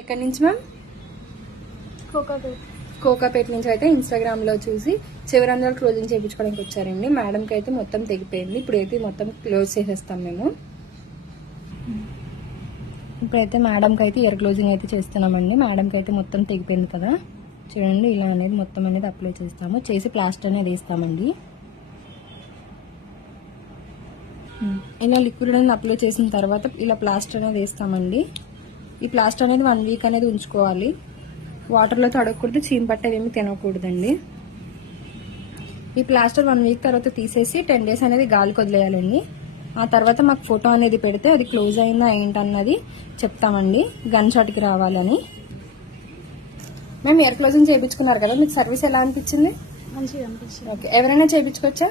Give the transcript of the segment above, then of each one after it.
ఎక్కడి నుంచి మ్యామ్? కోకాపేట నుంచి అయితే ఇన్స్టాగ్రామ్ లో చూసి చివరందరూ క్లోజింగ్ చేయించుకోవడానికి వచ్చారండి. మేడంకి అయితే మొత్తం తెగిపోయింది. ఇప్పుడైతే మొత్తం క్లోజ్ చేసేస్తాం మేము. ఇప్పుడైతే మేడంకి అయితే ఇయర్ క్లోజింగ్ అయితే చేస్తున్నామండి. మేడంకి అయితే మొత్తం తెగిపోయింది కదా, చూడండి ఇలా అనేది మొత్తం అనేది అప్లై చేస్తాము. చేసి ప్లాస్టర్ అనేది వేస్తామండి. ఇలా లిక్విడ్ అనేది అప్లై చేసిన తర్వాత ఇలా ప్లాస్టర్ అనేది వేస్తామండి. ఈ ప్లాస్టర్ అనేది 1 వీక్ అనేది ఉంచుకోవాలి. వాటర్లో తడగకూడదు, చీమ పట్టేవేమి తినకూడదండి. ఈ ప్లాస్టర్ 1 వీక్ తర్వాత తీసేసి 10 డేస్ అనేది గాలికి వదిలేయాలండి. ఆ తర్వాత మాకు ఫోటో అనేది పెడితే అది క్లోజ్ అయిందా ఏంటన్నది చెప్తామండి, గన్ షాట్కి రావాలని. మేము ఇయర్ క్లోజింగ్ చేయించుకున్నారు కదా, మీకు సర్వీస్ ఎలా అనిపించింది? మంచిగా అనిపించింది. ఓకే, ఎవరైనా చేయించుకోవచ్చా?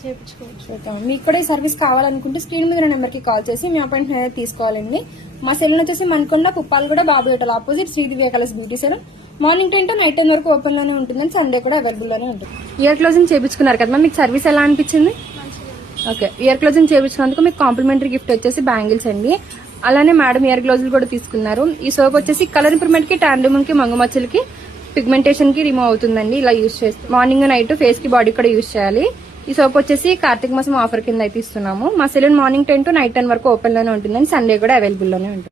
చేయించుకోవచ్చు. మీకు కూడా ఈ సర్వీస్ కావాలనుకుంటే స్క్రీన్ మీద నెంబర్ కి కాల్ చేసి మీ అపాయింట్మెంట్ అనేది తీసుకోవాలండి. మా సెలూన్ వచ్చేసి మనకొండ పుప్పాలగూడ బాబుపేటలో opposite Sridivya colours beauty salon. Morning 10 to night 10 వరకు ఓపెన్ లోనే ఉంటుందని, సండే కూడా అవైలబుల్ లోనే ఉంటుంది. ఇయర్ క్లోజింగ్ చేయించుకున్నారు కదా, మీకు సర్వీస్ ఎలా అనిపించింది? ఓకే, ఇయర్ క్లోజింగ్ చేయించుకున్నందుకు మీకు కాంప్లిమెంటరీ గిఫ్ట్ వచ్చేసి బ్యాంగిల్స్ అండి. అలానే మేడం ఇయర్ గ్లోజులు కూడా తీసుకున్నారు. ఈ సోప్ వచ్చేసి కలర్ ఇంప్రూవ్మెంట్ కి, ట్యాన్ రిమూవ్ కి, మంగుమచ్చలకి, పిగ్మెంటేషన్ కి రిమూవ్ అవుతుందండి. ఇలా యూజ్ చేస్తే మార్నింగ్ నైట్ ఫేస్ కి బాడీ కూడా యూజ్ చేయాలి. ఈ సోప్ వచ్చేసి కార్తీక మాసం ఆఫర్ కింద అయితే ఇస్తున్నాము. మా సెలూన్ మార్నింగ్ 10 to నైట్ 10 వరకు ఓపెన్ లోనే ఉంటుందని, సండే కూడా అవైలబుల్ లోనే ఉంటుంది.